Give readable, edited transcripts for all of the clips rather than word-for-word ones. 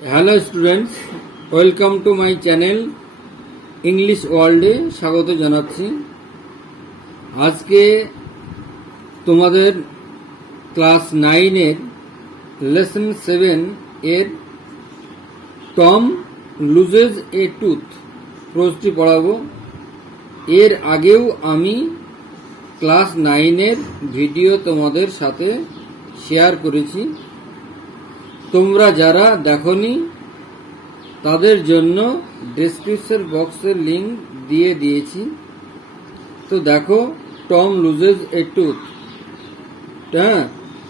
Hello students, welcome to my channel English ওয়ার্ল্ডে স্বাগত জানাচ্ছি। আজকে তোমাদের ক্লাস 9-এর লেসন 7 এর টম লুজেস এ টুথ প্রশ্নটি পড়াবো। এর আগেও আমি ক্লাস 9-এর ভিডিও তোমাদের সাথে শেয়ার করেছি। তোমরা যারা দেখোনি তাদের জন্য ডেসক্রিপশন বক্সের লিংক দিয়ে দিয়েছি। তো দেখো, টম লুজেস এ টুথ। হ্যাঁ,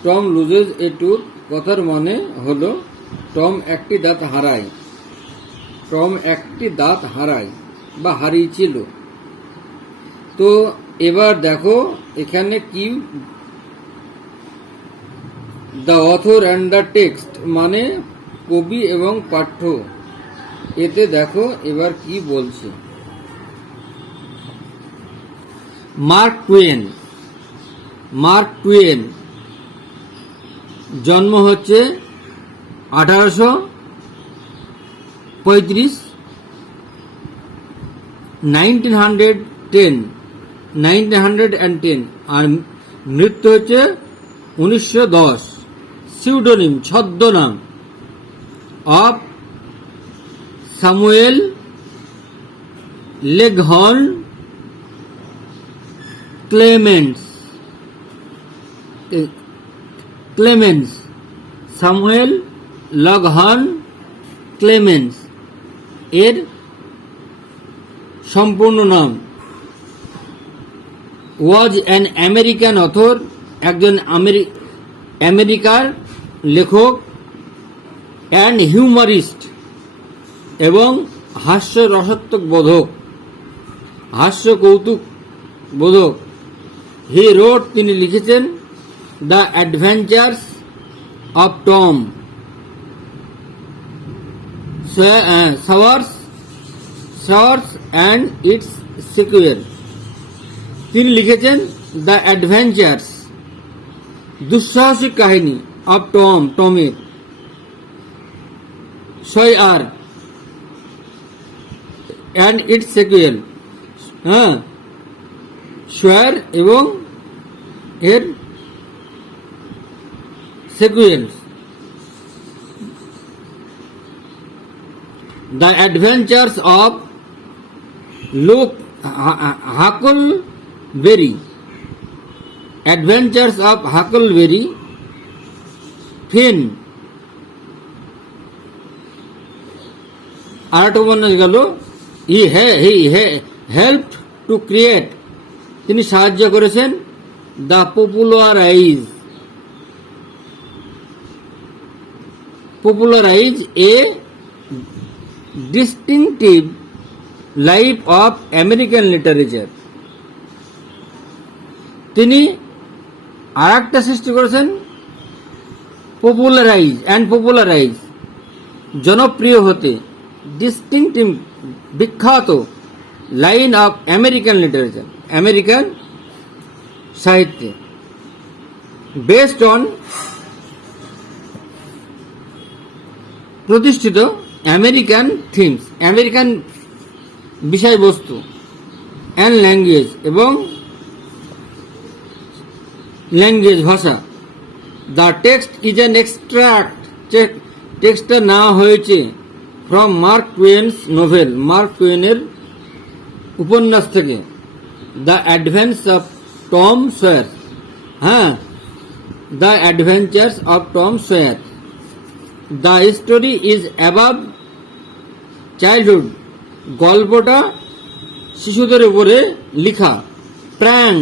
টম লুজেস এ টুথ কথার মানে হলো টম একটি দাঁত হারায়। টম একটি দাঁত হারায় বা হারিয়েছিল। তো এবার দেখো এখানে কি, the author and the text মানে কবি এবং পাঠ্য। এতে দেখো এবার কি বলছে। মার্ক টুয়েন জন্ম হচ্ছে 1835, 1910 আর মৃত্যু হচ্ছে 1910। সিউডোনিম ছদ্মনাম of Samuel leghorn Clemens Samuel leghorn Clemens এর সম্পূর্ণ নাম। ওয়াজ অ্যান আমেরিকান অথর, একজন আমেরিকার লেখক, অ্যান্ড হিউমারিস্ট এবং হাস্য কৌতুক বোধক। হি রোড, তিনি লিখেছেন the adventures of Tom Sawyers and its sequel. তিনি লিখেছেন দ্য অ্যাডভেঞ্চার্স, দুঃসাহসিক কাহিনী, অফ টমের সয়ার অ্যান্ড ইটস সিকুয়েল। হ্যাঁ, সয়ার এবং এর sequel. The adventures of Huckleberry, adventures of Huckleberry Finn. আরেকটা বর্ণনা গেল হি হেল্পড টু ক্রিয়েট, তিনি সাহায্য করেছেন the popularise A distinctive life of American literature. তিনি আর একটা সৃষ্টি করেছেন পপুলারাইজ জনপ্রিয় হতে, ডিস্টিংটিভ বিখ্যাত, line of American literature American সাহিত্যে, বেসড অন প্রতিষ্ঠিত আমেরিকান থিমস, আমেরিকান বিষয়বস্তু, অ্যান্ড ল্যাঙ্গুয়েজ এবং ভাষা। The text is an extract, টেক্সটটা নেওয়া হয়েছে from Mark Twain's novel, Mark টুয়েনের উপন্যাস থেকে, the adventures of Tom Sawyer. হ্যাঁ, the adventures of Tom Sawyer. The story is above childhood, গল্পটা শিশুদের উপরে লিখা। প্র্যাঙ্ক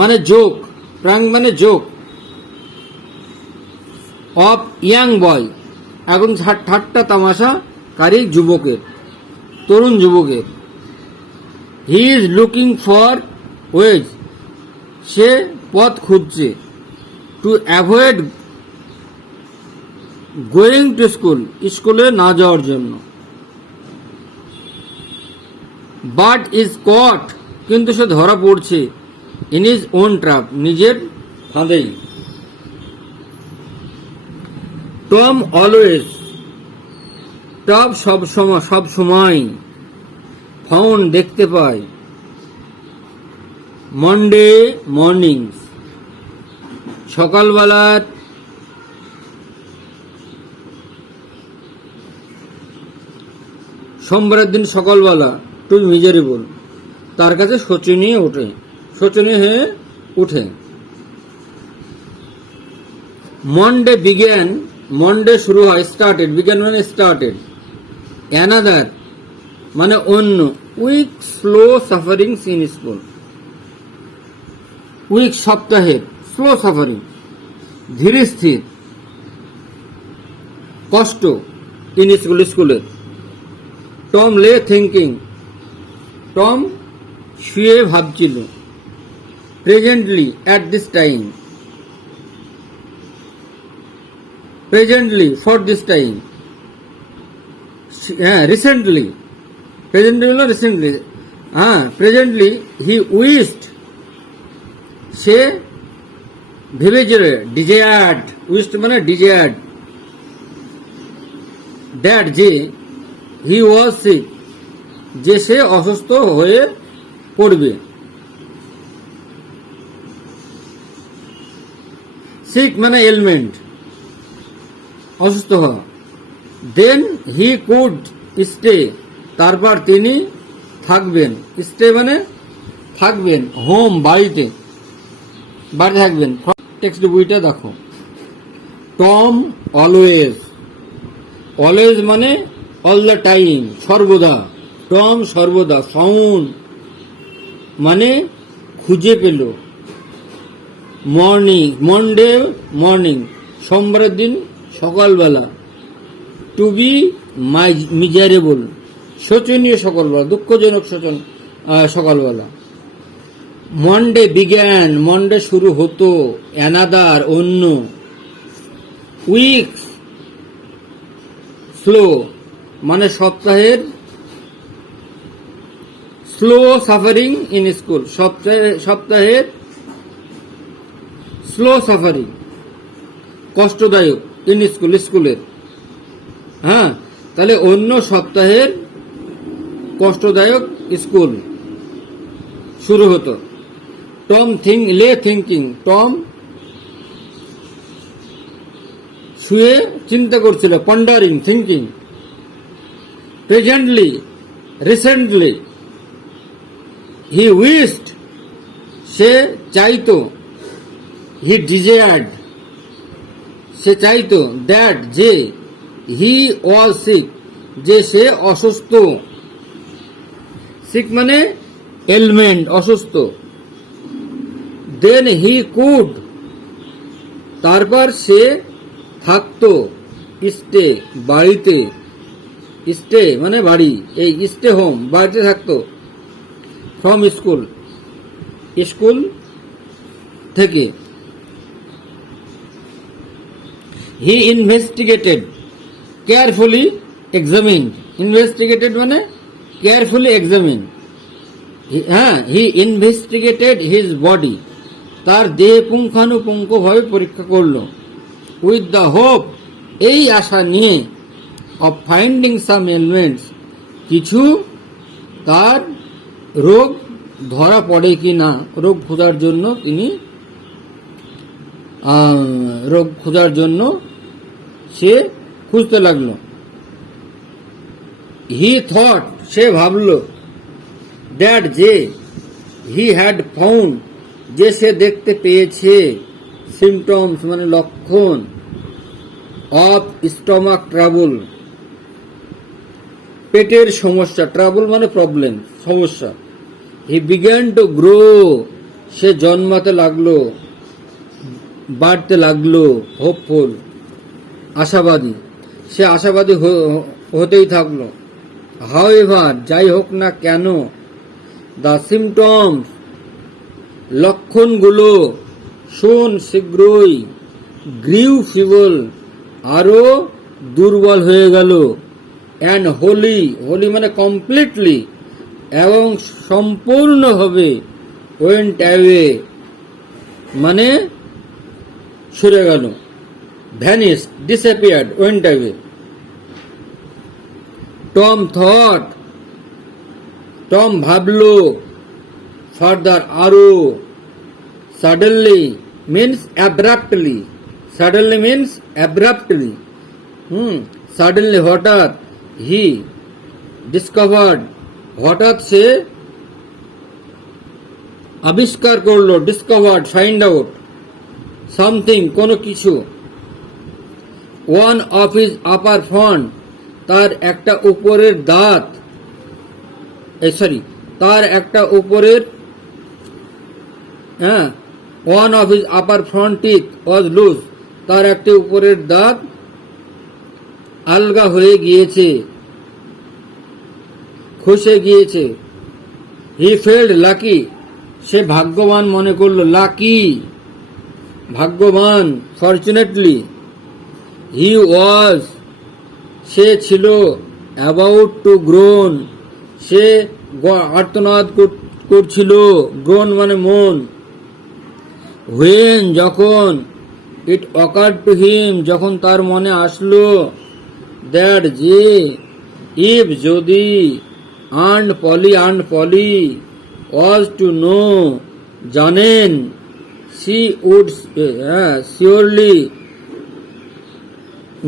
মানে জোক অফ ইয়াং বয়, এবং ঠাট্টা তামাশাকারী তরুণ যুবকের। He is looking for ways, সে পথ খুঁজছে, টু অ্যাভয়েড গোয়িং টু স্কুলে না যাওয়ার জন্য। বাট ইজ কট, কিন্তু সে ধরা পড়ছে, ইন হিজ ওন ট্র্যাপ, নিজের ফাঁদেই। টম অলওয়েজ টপ সব সময়, ফাউন্ড দেখতে পাই, মন্ডে মর্নিংস সকালবেলার, সোমবারের দিন সকালবেলা টু মিজারেবল, তার কাছে শোচনীয় হয়ে উঠে। মন্ডে বিজ্ঞান, মন্ডে শুরু হয়, স্টার্টেড, বিজ্ঞান মানে স্টার্টেড, অ্যানাদার মানে অন্য, week slow sufferings in school, week সপ্তাহের, স্লো সাফারিং ধীরে স্থির কষ্ট ইন স্কুল, স্কুলের। টম লে থিঙ্কিং, টম শুয়ে ভাবছিল, presently at this time, presently for this time, হ্যাঁ রিসেন্টলি, প্রেজেন্টলি না রিসেন্টলি, হ্যাঁ প্রেজেন্টলি হি উইশড, সে ভেবেছিল, ডিজায়ার্ড, উইশড মানে ডিজায়ার্ড, দ্যাট যে, হি ওয়াজ সিক, যে সে অসুস্থ হয়ে পড়বে, সিক মানে এলমেন্ট, অসুস্থ হওয়া। দেন হি কুড স্টে, তারপর তিনি থাকবেন, স্টে মানে থাকবেন, হোম বাড়িতে, বাড়িতে থাকবেন। টেক্সট বইটা দেখো। টম অলওয়েজ, অলওয়েজ মানে অল দ্য টাইম, সর্বদা, টম সর্বদা, ফাউন্ড মানে খুঁজে পেল, মর্নিং, মন্ডে মর্নিং সোমবারের দিন সকালবেলা, টু বি মিজারেবল শোচনীয় সকালবেলা, দুঃখজনক সকালবেলা। মন্ডে বিজ্ঞান, মন্ডে শুরু হতো, অ্যানাদার অন্য, উইক স্লো মানে সপ্তাহের, স্লো সাফারিং ইন স্কুল সপ্তাহের স্লো সাফারিং কষ্টদায়ক ইন স্কুল স্কুলের, হ্যাঁ তাহলে অন্য সপ্তাহের কষ্টদায়ক স্কুল শুরু হতো। টম লে থিঙ্কিং, টম শুয়ে চিন্তা করছিল, পন্ডারিং থিঙ্কিং। প্রেজেন্টলি রিসেন্টলি, হি উইশড সে চাইতো, হি ডিজায়ার্ড সে চাইতো, দ্যাট যে, হি ওয়াজ সিক যে সে অসুস্থ, সিক মানে এলমেন্ট অসুস্থ। দেন হি কুড তারপর সে থাকতো, স্টে বাড়িতে, স্টে মানে বাড়ি, এই স্টে হোম বাড়িতে থাকতো, ফ্রম স্কুল স্কুল থেকে। হি ইনভেস্টিগেটেড কেয়ারফুলি এক্সামিন্ড, ইনভেস্টিগেটেড মানে কেয়ারফুলি এক্সামিন, হ্যাঁ হি ইনভেস্টিগেটেড হিজ বডি, তার দেহ পুঙ্খানুপুঙ্খভাবে পরীক্ষা করলো, উইথ দ্য হোপ এই আশা নিয়ে, অফ ফাইন্ডিং সাম এলিমেন্টস কিছু তার রোগ ধরা পড়ে কি না, রোগ খোঁজার জন্য তিনি রোগ খোঁজার জন্য সে খুঁজতে লাগলো। হি থট সে ভাবল, দ্যাট যে, হি হ্যাড ফাউন্ড যে সে দেখতে পেয়েছে, সিমটমস মানে লক্ষণ, অফ স্টমাক ট্রাবল পেটের সমস্যা, ট্রাবল মানে প্রবলেম সমস্যা। হি বিগ্যান টু গ্রো সে জন্মাতে লাগলো, বাড়তে লাগলো, হোপফুল আশাবাদী, সে আশাবাদী হতেই থাকলো। হাউএভার যাই হোক না কেন, দ্য সিমটমস লক্ষণগুলো, শুন শীঘ্রই, গ্রিউ ফিবল আরো দুর্বল হয়ে গেল, অ্যান্ড হোলি, হোলি মানে কমপ্লিটলি এবং সম্পূর্ণভাবে, ওয়েন্ট অ্যাওয়ে মানে সরে গেল, vanish disappeared, went away. Tom thought, Tom ভাবলো, ফার্দার আরো, suddenly means abruptly, suddenly means abruptly, suddenly হঠাৎ, he discovered, হঠাৎ সে আবিষ্কার করলো, discovered find out, something কোনো কিছু, one of his upper front, তার একটা উপরের দাঁত, তার একটা উপরের one of his upper front teeth was loose, তার একটি উপরের দাঁত আলগা হয়ে গিয়েছে, খসে গিয়েছে। he felt lucky, সে ভাগ্যবান মনে করলো, লাকি ভাগ্যবান, ফরচুনেটলি। he was, সে ছিল, about to groan, সে আর্তনাদ করছিল, গ্রোন মানে মন। when, যখন, it occurred to him, যখন তার মনে আসলো, that যে, if যদি, and Polly was to know, জানেন, she would surely,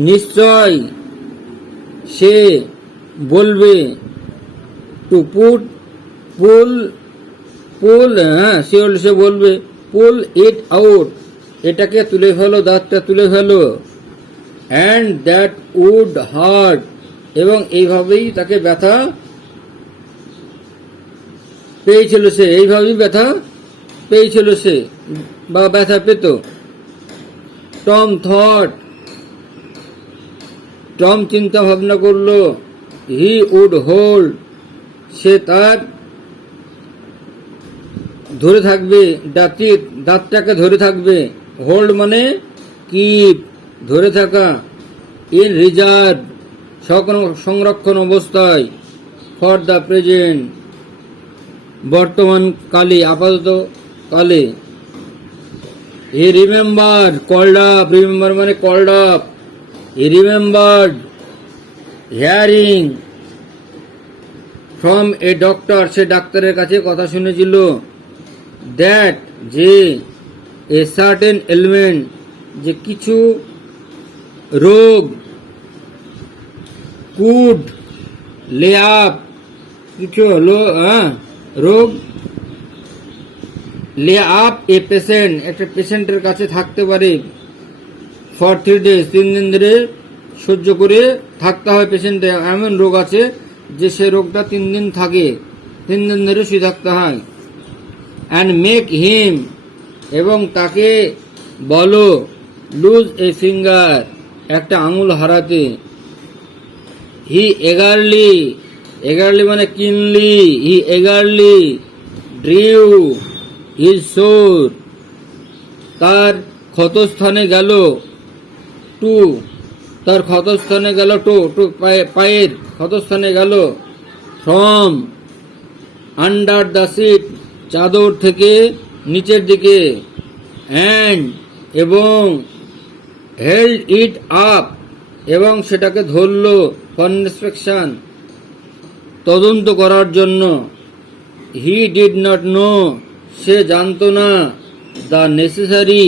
নিশ্চয়, সে বলবে, to pull, surely সে বলবে, pull it out, এটাকে তুলে ফেলো, দাঁতটা তুলে ফেলো, and that would hurt, এবং এইভাবেই তাকে ব্যথা পেয়েছিল সে, এইভাবেই ব্যথা পেয়েছিল সে বা ব্যথা পেত। টম থট, টম চিন্তা ভাবনা করলো, হি উড হোল্ড, সে তার ধরে থাকবে, দাঁতটাকে ধরে থাকবে, হোল্ড মানে কিপ, ধরে থাকা, ইন রিজার্ভ, সংরক্ষণ অবস্থায়, ফর দ্য প্রেজেন্ট, বর্তমান কালে, আপাতত কালে। He remember, called up, remember মানে called up, he remembered hearing from a doctor, সে ডাক্তারের কাছে কথা শুনেছিল, দ্যাট যে, এ সার্টেন এলিমেন্ট, যে কিছু রোগ, কুড লে আপ, কিছু রোগ লে আপ এ পেশেন্ট, একটা পেশেন্টের কাছে থাকতে পারে, ফর 3 days, 3 দিন ধরে সহ্য করে থাকতে হয় পেশেন্টে, এমন রোগ আছে যে সে রোগটা 3 দিন থাকে, 3 দিন ধরে শুয়ে থাকতে হয়। অ্যান্ড মেক হিম, এবং তাকে বলো, লুজ এ ফিঙ্গার, একটা আঙুল হারাতে। হি এগারলি মানে কিনলি, হি এগারলি ড্রিউ হিজ সোর, তার ক্ষতস্থানে গেল, টু, তার ক্ষতস্থানে গেল, টু পায়ের ক্ষতস্থানে গেল, ফ্রম আন্ডার দ্য সিট, চাদর থেকে নিচের দিকে, অ্যান্ড এবং হেল্ড ইট আপ, এবং সেটাকে ধরল, ফর ইন্সপেকশন, তদন্ত করার জন্য। হি ডিড নট নো, সে জানত না, দ্য নেসেসারি,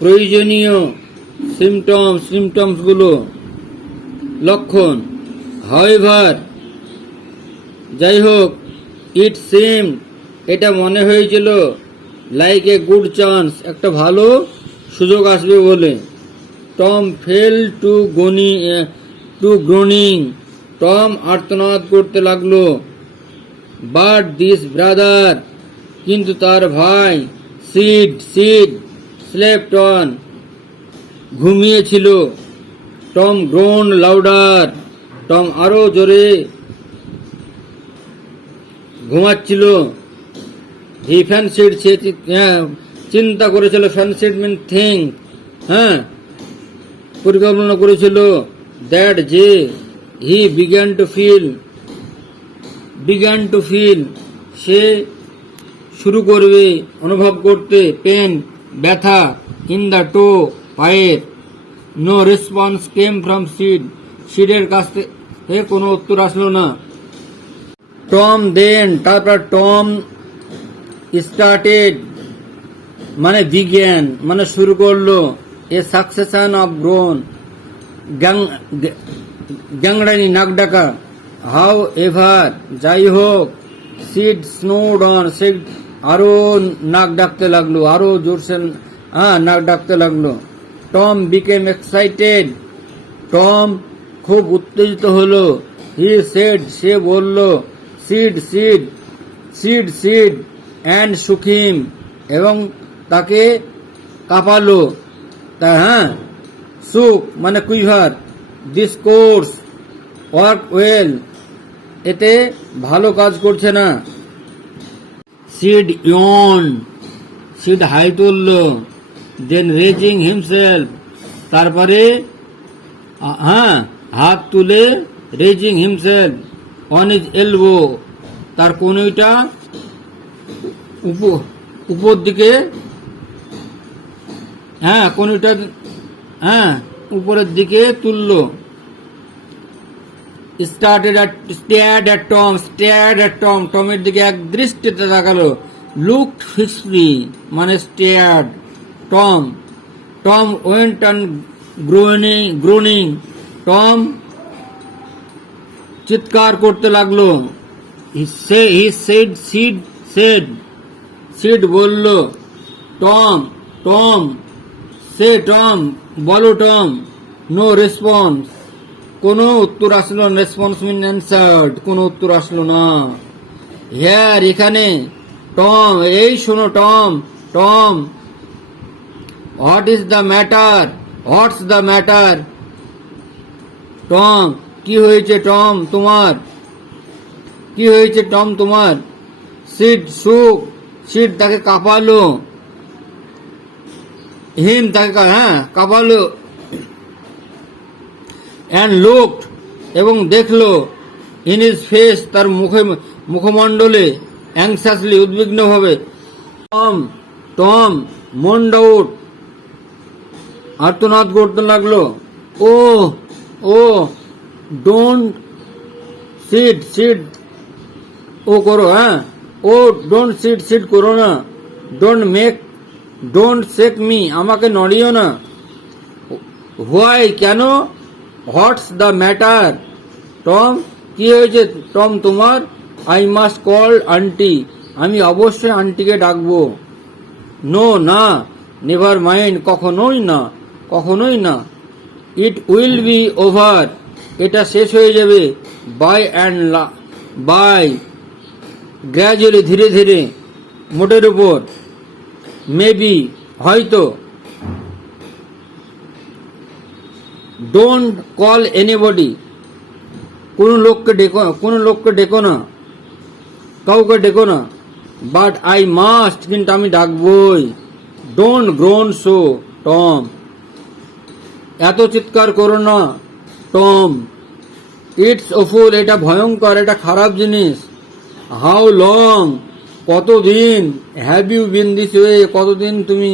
প্রয়োজনীয়, সিমটমসগুলো, লক্ষণ। হাউএভার, যাই হোক, ইট সিম, এটা মনে হয়েছিল, লাইক এ গুড চান্স, একটা ভালো সুযোগ আসবে বলে। Tom fell to groaning, Tom আর্তনাদ করতে লাগলো, বাট দিস ব্রাদার, কিন্তু তার ভাই, সিড স্লেপ্ট অন, ঘুমিয়েছিল। টম গ্রোন লাউডার, টম আরো জোরে ঘুমাচ্ছিল। হি ফ্যান্সিড, সে চিন্তা করেছিল, ফ্যান্সিড মিন থিঙ্ক, পরিকল্পনা করেছিল, দ্যাট যে, হি বিগ্যান টু ফিল, সে শুরু করবে অনুভব করতে, পেন, ব্যথা, ইন দ্য টো, পায়ের। নো রেসপন্স কেম ফ্রম সিডের কাছ থেকে, এর কোনো উত্তর আসলো না। টম দেন, তারপর টম স্টার্টেড মানে বিজ্ঞান মানে শুরু করলো, এ সাকসেশন অফ গ্রোন গ্যাংরানি নাক ডাকা, হাউ এভার যাই হোক, সিড স্নোড অন, সিড আরো নাক ডাকতে লাগলো, আরো জোরসে নাক ডাকতে লাগলো। টম বিকেম এক্সাইটেড, টম খুব উত্তেজিত হলো। হি সেড, সে বলল, Sid Sid Sid Sid and shook him, এবং তাকে কাঁপালো। তা সুখ মানে quiver, this course work well, এতে ভালো কাজ করছে না। সিড ইয়ন, সিড হাই তুলল। দেন রেজিং হিমসেলফ, তারপরে হাত তুলে raising himself on is elbow, তার কনুইটা উপর দিকে, কনুইটা উপরের দিকে তুলল। স্টেয়ার্ড অ্যাট টম, টমের দিকে এক দৃষ্টিতে তাকালো। লুক ফিক্সলি মানে stared. Tom went on Groening, Tom চিৎকার করতে লাগলো। সিড বলল, টম বলো টম। নো রেসপন্স, কোনো উত্তর আসলো না। রেসপন্স মিন অ্যান্সার্ড, কোনো উত্তর আসলো না। হিয়ার, এখানে। টম, এই শোনো Tom. What's the matter Tom, কি হয়েছে টম তোমার? সিড তাকে কাঁপালো। হিম তাকে কাঁপালো। অ্যান্ড লুকড, এবং দেখলো। ইন হিজ ফেস, তার মুখমণ্ডলে। অ্যাংসাসলি, উদ্বিগ্ন ভাবে। টম মোনড আউট, আর্তনাদ করতে লাগলো। ও ডোন্ট সিড ও করো, ও ডোন্ট সিড করো না। ডোন্ট শেক মি, আমাকে নড়িও না। হোয়াই, কেন? হোয়াটস দ্য ম্যাটার টম, কি হয়েছে টম তোমার? আই মাস্ট কল আন্টি, আমি অবশ্যই আন্টিকে ডাকবো। নো, না। নেভার মাইন্ড, কখনোই না। ইট উইল বি ওভার, এটা শেষ হয়ে যাবে। বাই গ্র্যাজুয়ালি, ধীরে ধীরে, মোটের উপর। মেবি, হয়তো। ডোন্ট কল এনিবডি, কোনো লোককে ডেকো না, কাউকে ডেকো না। বাট আই মাস্ট, কিন্তু আমি ডাকবই। ডোন্ট গ্রোন সো টম, এত চিৎকার করো না টম। ইটস অফুল, এটা ভয়ঙ্কর, এটা খারাপ জিনিস। হাউ লং, কতদিন। Have you been this way, কতদিন তুমি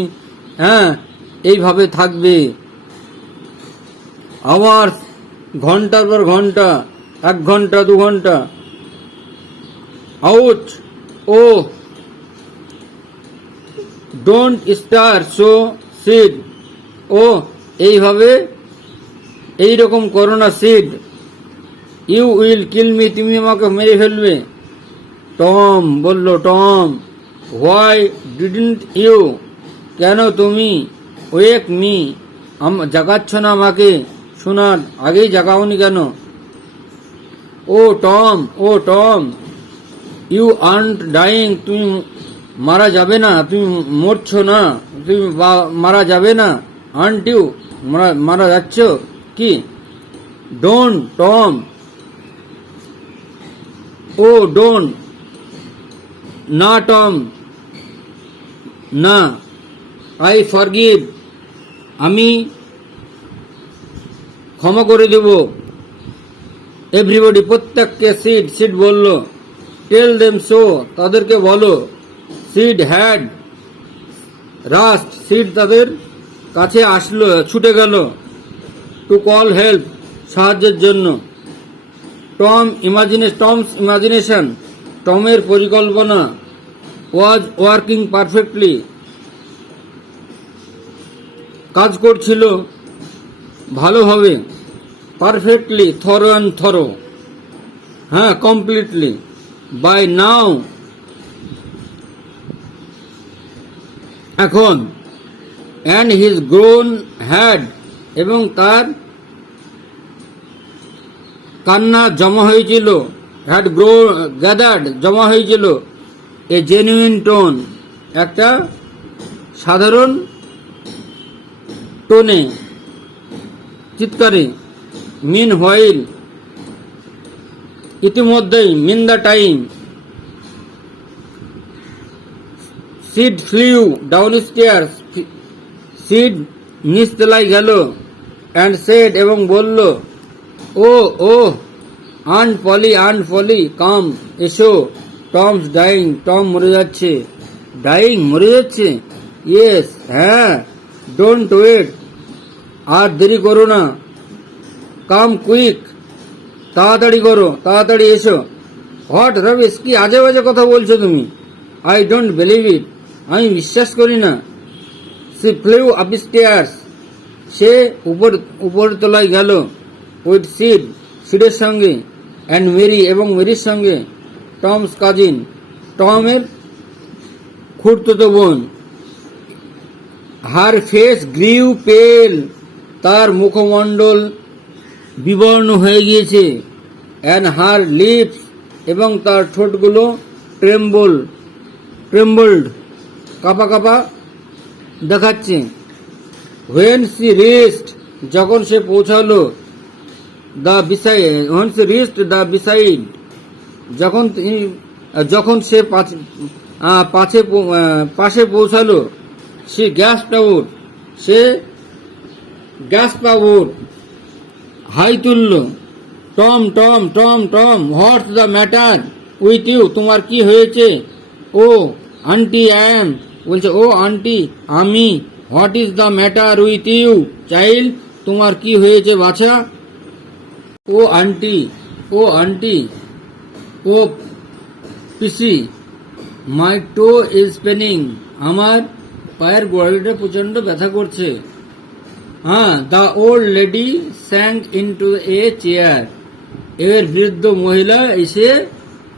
এইভাবে থাকবে। আওয়ার্স, ঘন্টার পর ঘন্টা, 1 ঘন্টা 2 ঘন্টা। Ouch, oh don't stir so Sid, ও এইভাবে এইরকম করো না Sid. You will kill me, তুমি আমাকে মেরে ফেলবে। টম বলল, টম হোয়াই ডিডন্ট ইউ, কেন তুমি ওয়েক মি, জাগাচ্ছ না আমাকে, শোনার আগেই জাগাওনি কেন? ও টম ইউ আর্নট ডাইং, তুমি মারা যাবে না, তুমি মরছো না, তুমি মারা যাবে না। আর্নট ইউ, মারা যাচ্ছ কি? ডোন্ট টম, ও ডোন্ট, না টম, না। আই ফরগিভ, আমি ক্ষমা করে দেব। এভরিবডি, প্রত্যেককে। সিড বলল। টেল দেম সো, তাদেরকে বলো। সিড হ্যাড রাস্ট, সিড তাদের কাছে আসলো, ছুটে গেল। টু কল হেল্প, সাহায্যের জন্য। টমস ইমাজিনেশন, টমের পরিকল্পনা ওয়াজ ওয়ার্কিং পারফেক্টলি, কাজ করছিল ভালোভাবে, পারফেক্টলি, থরো, হ্যাঁ, কমপ্লিটলি, বাই নাও, এখন, অ্যান্ড হিজ গ্রোন হ্যাড, এবং তার কান্না জমা হয়েছিল, হ্যাড গ্যাদার্ড, জমা হয়েছিল, এ জেনুইন টোন, একটা সাধারণ টোনে, চিৎকারে, মিন হোয়াইল, ইতিমধ্যেই, mean the time, Sid flew downstairs, Sid নিচতলায় গেল, অ্যান্ড সেড, এবং বলল, ও আন্ট পলি, কাম, এসো, টমস ডাইং, টম মরে যাচ্ছে, মরে যাচ্ছে, ইয়েস, হ্যাঁ, ডোন্ট ওয়েট, আর দেরি করো না, কাম কুইক, তাড়াতাড়ি করো, তাড়াতাড়ি এসো, হোয়াট রবিশ, কি আজে বাজে কথা বলছো তুমি, আই ডোন্ট বিলিভ ইট, আমি বিশ্বাস করি না, সি ফ্লিউ আপস্টেয়ার্স, সে উপর তলায় গেল, উইথ সিডের সঙ্গে, অ্যান্ড মেরি, এবং মেরির সঙ্গে, টমস কাজিন, টমের খুড়তুতো বোন, হার ফেস গ্রিউ পেল, তার মুখমণ্ডল বিবর্ণ হয়ে গিয়েছে, অ্যান্ড হার লিপস, এবং তার ঠোঁটগুলো ট্রেম্বলড, কাঁপা দেখাচ্ছে, হোয়েন সি রিস্ট, যখন সে পৌঁছালো, বিসাইড, যখন সে পাশে পৌঁছালো, সে গ্যাসড আউট, হাই তুলল, Tom, what's the matter with you, তোমার কি হয়েছে, ও আন্টি, বলছে, ও আন্টি, আমি, what is the matter with you child, তোমার কি হয়েছে বাছা, ও আন্টি, ও পিসি, মাই টো ইজ পেনিং, আমার পায়ের গোড়ালিটা প্রচন্ড ব্যথা করছে, হ্যাঁ, the old lady sank into a chair, এর বৃদ্ধ মহিলা এসে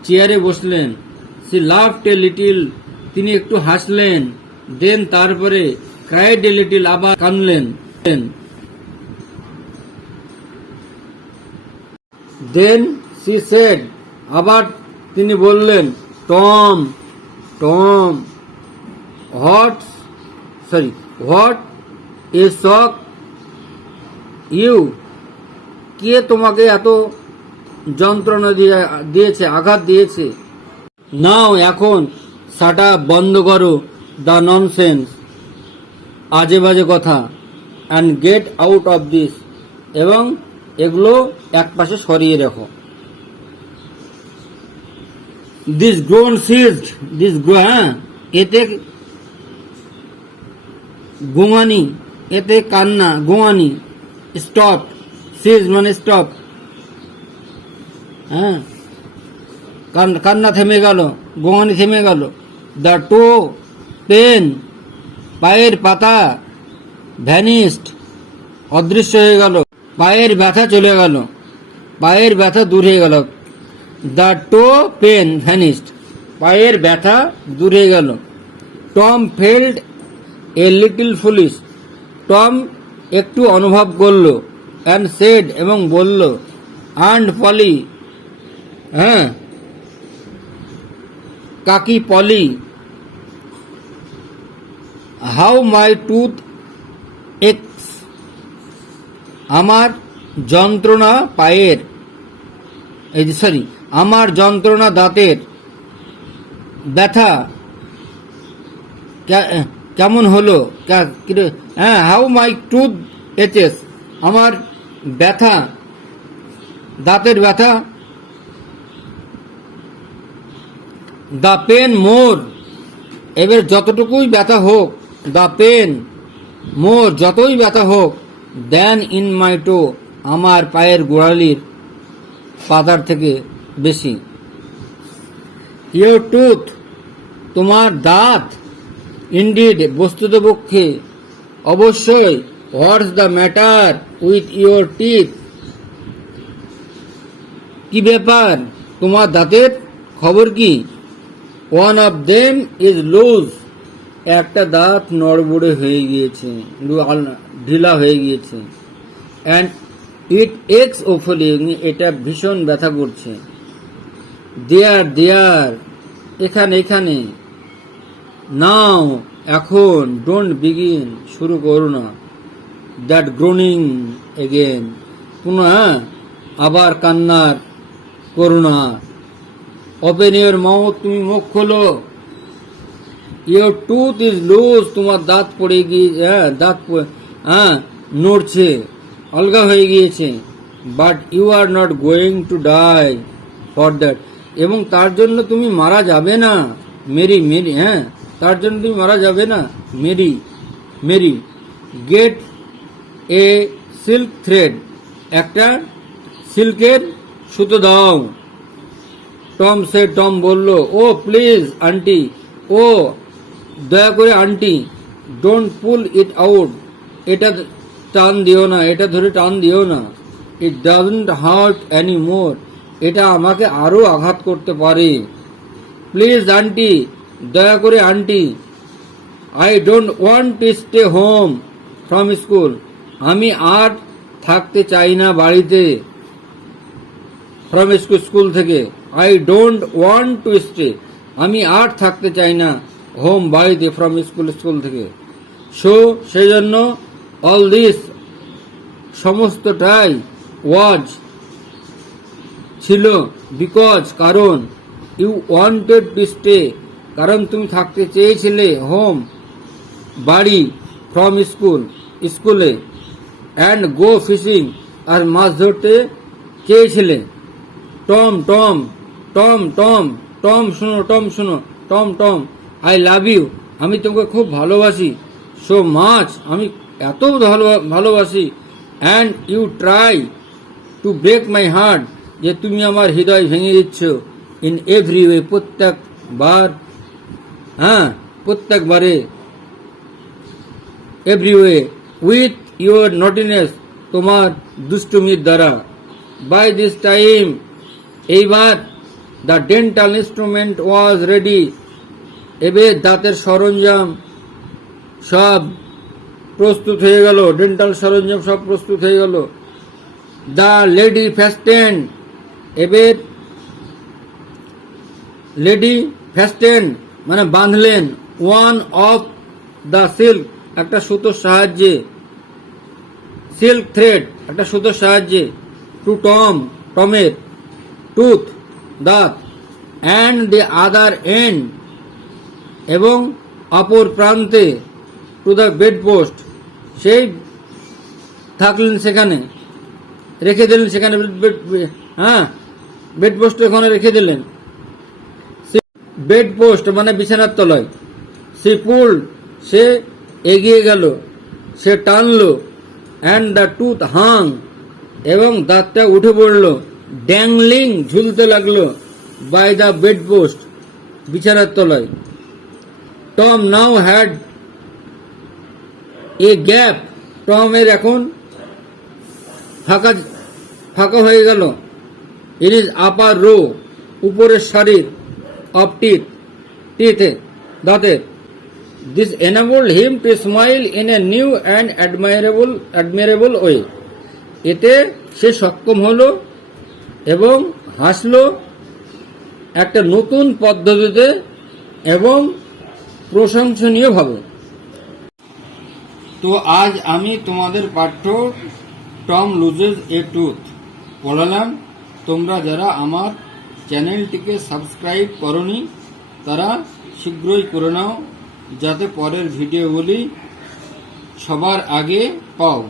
চেয়ারে বসলেন, সি লাফড এ লিটিল, তিনি একটু হাসলেন, দেন, তারপরে, ক্রাইড এ লিটিল, আবার কাঁদলেন, দেন সি সেড, আবার তিনি বললেন, Tom, what a shock you, কে তোমাকে এত যন্ত্রণা দিয়েছে, আঘাত দিয়েছে, নাও, এখন, সাটা বন্ধ করো, দ্য ননসেন্স, আজে বাজে কথা, and get out of this, এবং এগুলো একপাশে সরিয়ে রাখো, দিস গ্রোন সিজড, এতে গোঙানি, এতে কান্না, গোঙানি, স্টপ, সিজ মানে স্টপ, হ্যাঁ, কান্না থেমে গেল, গোঙানি থেমে গেল, দ্য টো পেন, পায়ের পাতা, ভ্যানিস্ট, অদৃশ্য হয়ে গেল, পায়ের ব্যথা চলে গেল, পায়ের ব্যথা দূর হয়ে গেল, দ্য টো পেন ভ্যানিস্ট, পায়ের ব্যথা দূর হয়ে গেল, Tom felt a little foolish, Tom একটু অনুভব করল, অ্যান্ড সেড, এবং বলল, আন্ট পলি, হ্যাঁ, কাকি পলি, হাউ মাই টুথ এক্স, আমার যন্ত্রণা পায়ের, আমার যন্ত্রণা দাঁতের, ব্যথা কেমন হলো, হ্যাঁ, হাউ মাই টুথ এচেস, আমার ব্যথা, দাঁতের ব্যথা, দ্য পেন মোর, এবার যতটুকুই ব্যথা হোক, দ্য পেন মোর, যতই ব্যথা হোক, দেন ইন মাই টো, আমার পায়ের গোড়ালির, পাতার থেকে বেশি। ইয়োর টুথ, তোমার দাঁত। ইনডিড, বস্তুতপক্ষে, অবশ্যই। What's the matter with your teeth, কি ব্যাপার তোমার দাঁতের খবর কি? One of them is loose, একটা দাঁত নড়বড়ে হয়ে গিয়েছে, ঢিলা হয়ে গিয়েছে। অ্যান্ড ইট এক্স ওফুলি, এটা ভীষণ ব্যথা করছে। দেয়ার দেয়ার, এখানে এখানে। নাও, এখন। ডোন্ট বিগিন, শুরু করো না। দ্যাট গ্রোনিং এগেন, পুনঃ আবার কান্নার করো না। ওপেন ইউর মাউথ, তুমি মুখ খোলো। ইউর টুথ ইজ লুজ, তোমার দাঁত পড়ে গিয়ে দাঁত নড়ছে, অলগা হয়ে গিয়েছে। But you are not going to die for that, এবং তার জন্য তুমি মারা যাবে না মেরি। মেরি, তার জন্য তুমি মারা যাবে না Mary. Mary, get a silk thread, একটা সিল্কের সুতো দাও। টম সে, টম বলল, ও প্লিজ আন্টি, ও দয়া করে aunty. Don't pool it out, এটা টান দিও না, এটা ধরে টান দিও না। It doesn't heart any more, এটা আমাকে আরো আঘাত করতে পারে। প্লিজ আন্টি, দয়া করে aunty. I don't want to stay home from school, আমি আর থাকতে চাই না বাড়িতে। ফ্রম স্কুল থেকে। I don't want to stay, আমি আর থাকতে চাই না হোম বাড়িতে, ফ্রম স্কুল থেকে। সো, সেই জন্য, অল দিস, সমস্তটাই, ওয়াজ, ছিল, বিকজ, কারণ, ইউ ওয়ান্টেড টু স্টে, কারণ তুমি থাকতে চেয়েছিলে, হোম, বাড়ি, ফ্রম স্কুলে, অ্যান্ড গো ফিশিং, আর মাছ ধরতে চেয়েছিলে। Tom Tom Tom Tom Tom শোনো, টম শোনো, Tom Tom, I love you, আমি তোমাকে খুব ভালোবাসি। সো মাচ, আমি এত ভালোবাসি। And you try to break my heart, যে তুমি আমার হৃদয় ভেঙে দিচ্ছ। ইন এভরি ওয়ে, প্রত্যেকবার, প্রত্যেকবারে। Every way, with your naughtiness, তোমার দুষ্টুমির দ্বারা। বাই দিস টাইম, এইবার, the dental instrument was ready, এবার দাঁতের সরঞ্জাম সব প্রস্তুত হয়ে গেল। ডেন্টাল সরঞ্জাম সব প্রস্তুত হয়ে গেল। দ্য লেডি ফ্যাস্টেন, এবার লেডি ফ্যাস্টেন মানে বাঁধলেন। ওয়ান অফ দ্য সিল্ক, একটা সুতোর সাহায্যে। সিল্ক থ্রেড, একটা সুতোর সাহায্যে। টু টম, টমের। টুথ, দাঁত। অ্যান্ড দি আদার এন্ড, এবং অপর প্রান্তে। টু দ্য বেড পোস্ট, সেই থাকলেন সেখানে, রেখে দিলেন সেখানে। বেড পোস্ট ওখানে রেখে দিলেন। বেড পোস্ট মানে বিছানার তলায়। সে পুল, সে এগিয়ে গেল, সে টানলো। অ্যান্ড দ্য টুথ হাং, এবং দাঁতটা উঠে পড়ল। ড্যাংলিং, ঝুলতে লাগলো। বাই দ্য বেড পোস্ট, বিছানার তলায়। Tom now had a gap, টমের এখন ফাঁকা হয়ে গেল। ইন ইজ আপার রো, উপরের সারির। অফ টিথে, দাঁতের। This enabled him to smile in a new and admirable way, এতে সে সক্ষম হলো এবং হাসলো একটা নতুন পদ্ধতিতে এবং প্রশংসনীয়ভাবে। তো আজ আমি তোমাদের পাঠ্য টম লুজেস এ টুথ পড়ালাম। তোমরা যারা আমার চ্যানেলটিকে সাবস্ক্রাইব করনি তারা শীঘ্রই করে নাও, যাতে পরের ভিডিওগুলি সবার আগে পাও।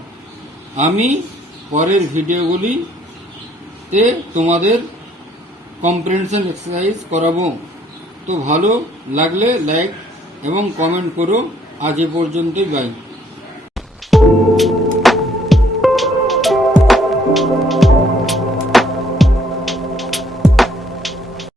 আমি পরের ভিডিওগুলিতে তোমাদের কম্প্রিহেনশন এক্সারসাইজ করাবো। তো ভালো লাগলে লাইক এবং কমেন্ট করো। আজ এ পর্যন্তই, বাই।